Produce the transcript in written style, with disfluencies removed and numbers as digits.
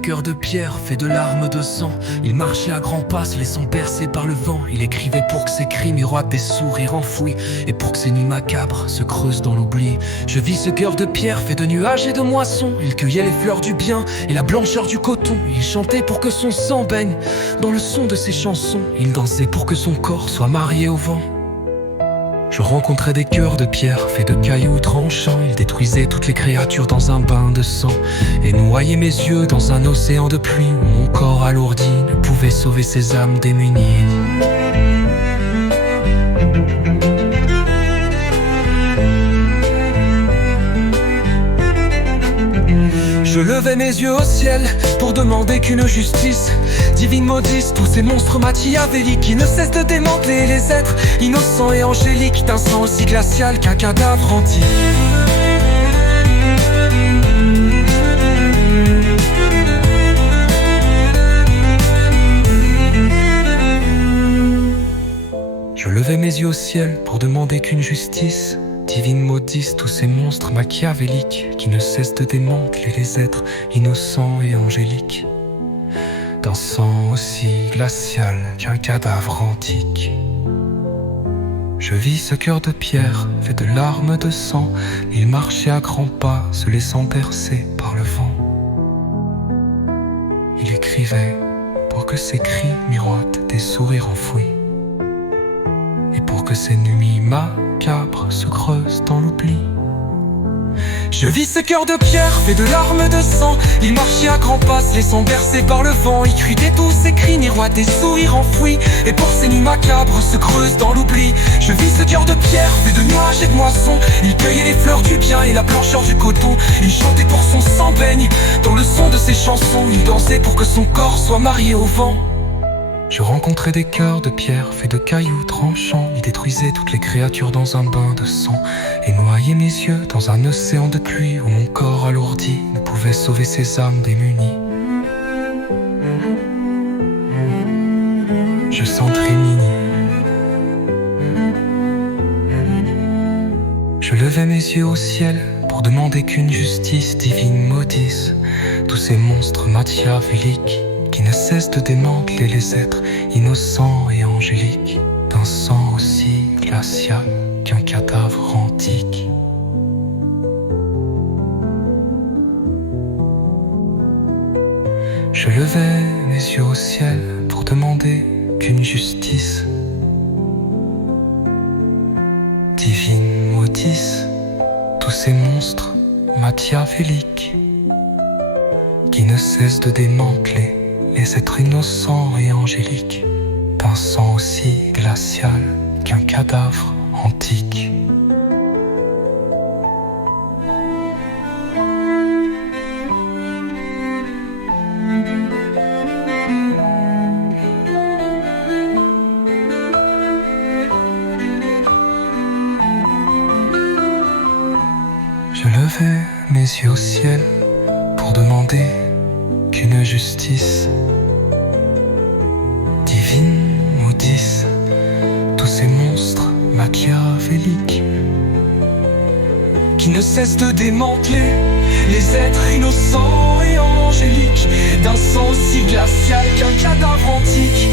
cœur de pierre, fait de larmes de sang. Il marchait à grands pas, se laissant bercer par le vent. Il écrivait pour que ses cris miroitent des sourires enfouis, et pour que ses nuits macabres se creusent dans l'oubli. Je vis ce cœur de pierre, fait de nuages et de moissons. Il cueillait les fleurs du bien et la blancheur du coton. Il chantait pour que son sang baigne dans le son de ses chansons. Il dansait pour que son corps soit marié au vent. Je rencontrais des cœurs de pierre, faits de cailloux tranchants. Il détruisait toutes les créatures dans un bain de sang, et noyait mes yeux dans un océan de pluie, où mon corps alourdi ne pouvait sauver ces âmes démunies. Je levais mes yeux au ciel pour demander qu'une justice divine maudisse tous ces monstres machiavéliques qui ne cessent de démanteler les êtres innocents et angéliques, d'un sang aussi glacial qu'un cadavre antique. Je levais mes yeux au ciel pour demander qu'une justice divine maudisse tous ces monstres machiavéliques qui ne cessent de démanteler les êtres innocents et angéliques, d'un sang aussi glacial qu'un cadavre antique. Je vis ce cœur de pierre, fait de larmes de sang. Il marchait à grands pas, se laissant bercer par le vent. Il écrivait pour que ses cris miroitent des sourires enfouis, et pour que ses nuits macabres se creusent dans l'oubli. Je vis ce cœur de pierre, fait de larmes de sang. Il marchait à grands pas, se laissant bercer par le vent. Il criait tous ses cris, miroitent des sourires enfouis, et pour ses nuits macabres se creusent dans l'oubli. Je vis ce cœur de pierre, fait de nuages et de moissons. Il cueillait les fleurs du bien et la blancheur du coton. Il chantait pour son sang baigne dans le son de ses chansons. Il dansait pour que son corps soit marié au vent. Je rencontrais des cœurs de pierre, faits de cailloux tranchants. Il détruisait toutes les créatures dans un bain de sang, et noyait mes yeux dans un océan de pluie, où mon corps alourdi ne pouvait sauver ces âmes démunies. Je sens Trémini. Je levais mes yeux au ciel pour demander qu'une justice divine maudisse tous ces monstres machiavéliques qui ne cessent de démanteler les êtres innocents et angéliques, d'un sang aussi glacial qu'un cadavre antique. Je levais mes yeux au ciel pour demander qu'une justice divine maudisse tous ces monstres machiavéliques qui ne cessent de démanteler les êtres innocents et angéliques, d'un sang aussi glacial qu'un cadavre antique. Je levais mes yeux au ciel pour demander qu'une justice divine maudisse tous ces monstres machiavéliques qui ne cessent de démanteler les êtres innocents et angéliques, d'un sang aussi glacial qu'un cadavre antique.